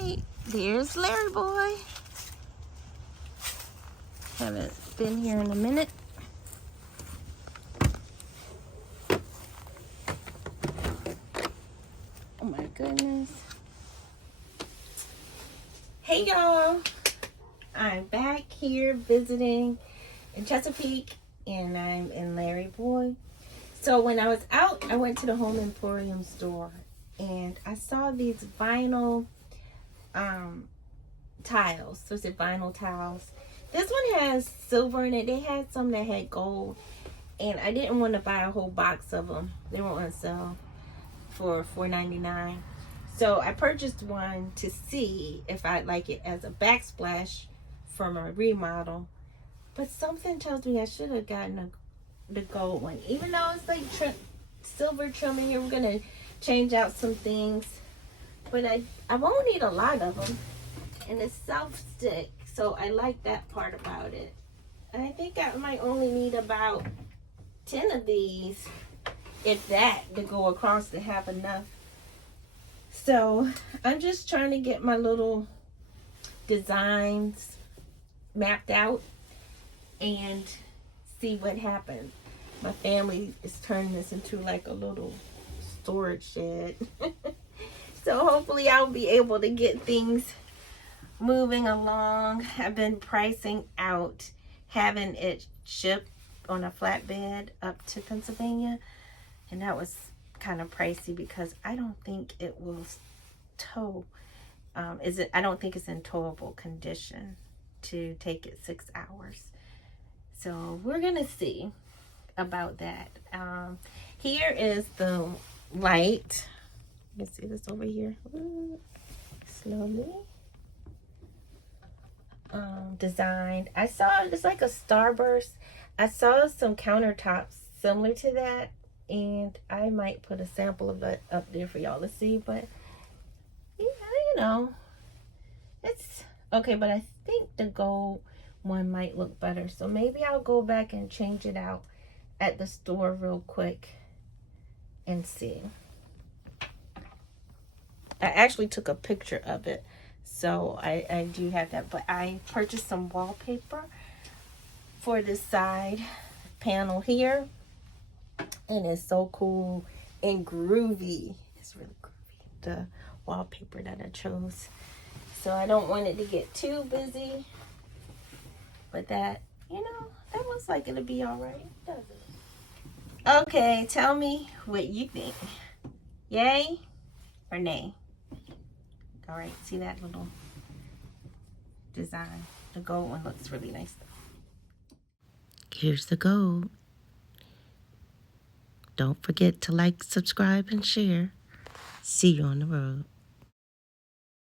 right, there's LarryBoy. Haven't been here in a minute. Oh my goodness. Hey y'all, I'm back here visiting in Chesapeake and I'm in LarryBoy. So when I was out, I went to the Home Emporium store and I saw these vinyl tiles. So it's vinyl tiles. This one has silver in it. They had some that had gold, and I didn't want to buy a whole box of them. They were on sale for $4.99. So I purchased one to see if I'd like it as a backsplash from a remodel. But something tells me I should have gotten the gold one. Even though it's like silver trim in here, we're going to change out some things. But I won't need a lot of them. And it's self-stick, so I like that part about it. And I think I might only need about 10 of these, if that, to go across to have enough. So I'm just trying to get my little designs mapped out and see what happens. My family is turning this into like a little storage shed. So hopefully I'll be able to get things moving along. I've been pricing out having it shipped on a flatbed up to Pennsylvania, and that was kind of pricey because I don't think it will tow. I don't think it's in towable condition to take it 6 hours. So we're gonna see about that. Here is the light. You can see this over here. Ooh, slowly. Designed. I saw it's like a starburst. I saw some countertops similar to that, and I might put a sample of it up there for y'all to see. But yeah, you know, it's okay. But I think the gold one might look better, so maybe I'll go back and change it out at the store real quick and see. I actually took a picture of it, so I do have that. But I purchased some wallpaper for this side panel here, and it's so cool and groovy. It's really groovy, the wallpaper that I chose. So I don't want it to get too busy, but that, you know, that looks like it'll be all right, doesn't it? Okay, tell me what you think. Yay or nay? All right, see that little design? The gold one looks really nice though. Here's the gold. Don't forget to like, subscribe, and share. See you on the road.